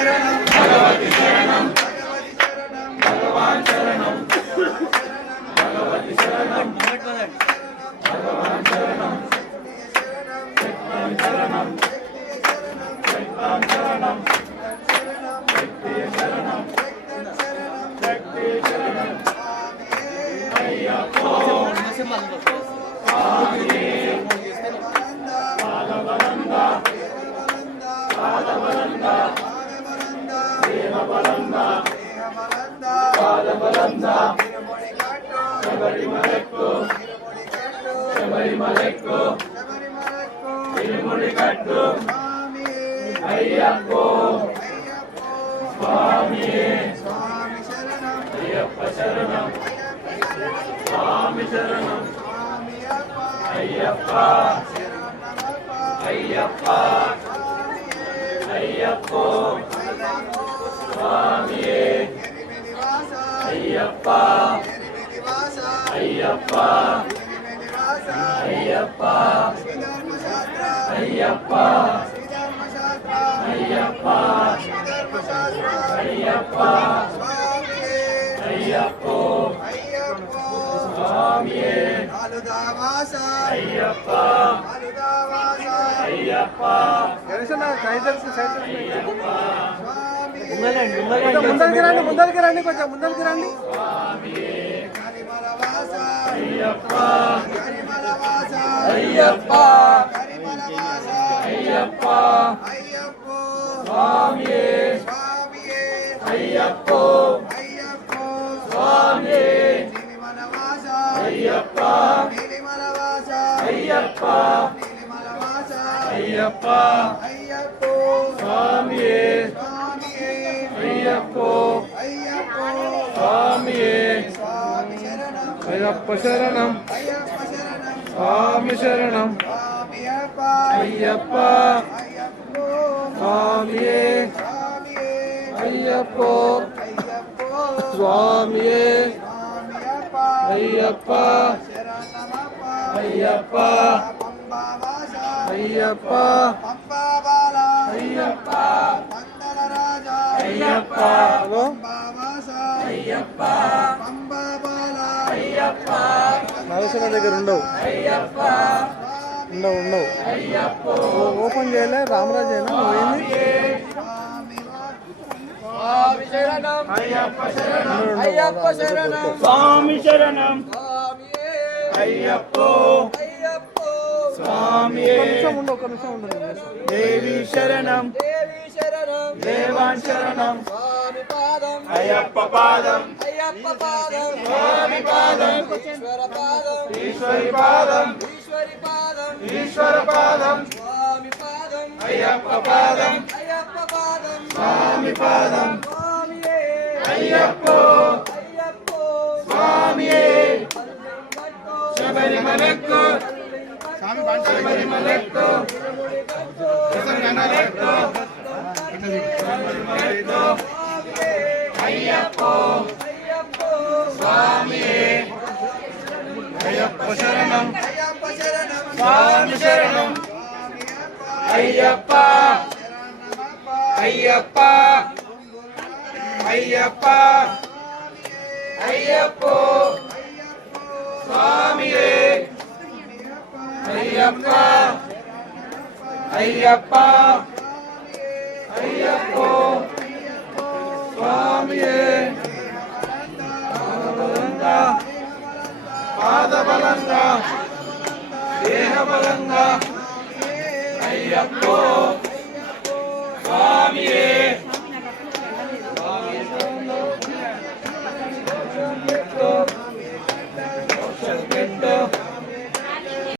Gracias. சபரிமலைக்கு திருமுடி கட்டும். ஐயப்போ சுவாமியே ஐயப்ப சரணம் சுவாமி சரணம் ஐயப்பா ஐயப்பா ஐயப்போ சுவாமியே ஐயப்பா ஐயப்பா. అయ్యప్ప అయ్యప్ప అయ్యప్ప అయ్యప్ప అయ్యప్ప స్వామియే అయ్యప్ప అయ్యప్ప ముందరికి ముందరికి రండి కొంచెం ముందరికి రండి అయ్యప్ప ஐயப்பா ஐயப்பா சுவாமியே ஐயப்போ சுவாமியே ஐயப்பா ஐயப்பா ஐயப்பா ஐயப்போ சுவாமியே ஐயப்போ ஐயப்போ சுவாமியே ஐயப்ப சரணம் ஐயப்ப சுவாமி சரணம். ஐயப்பா. சுவாமியே. ஐயப்போ. சுவாமியே. ஐயப்பா. ஐயப்பா. ஐயப்பா. ஐயப்பா. ஐயப்பா. ஐயப்பா. ஐயப்பா. అవసరం దగ్గర ఉండవు. ఉండవు ఉండవు. ఓపెన్ చేయలే రామరాజేనా? నువ్వేంది? స్వామి స్వామి. దేవి శరణం. దేవాన్ శరణం. అయ్యప్ప పాదం. ஐயப்ப பாதம் சுவாமி பாதம் ஈஸ்வர பாதம் ஈஸ்வரி பாதம் ஈஸ்வரி பாதம் ஈஸ்வர பாதம் சுவாமி பாதம் ஐயப்ப. பாதம் ஐயப்ப. பாதம் சுவாமி பாதம் சுவாமியே ஐயப்போ ஐயப்போ சுவாமியே சபரிமலைக்கு. சாமி பாண்டி ஐயப்போ. ஐயப்பா. ஐயப்பா. ஐயப்பா. ஐயப்போ. சுவாமியே. ஐயப்பா. ஐயப்பா. ஐயப்போ. சுவாமியே. பாதபலங்கா தேகபலங்கா ஐயப்போ சுவாமியே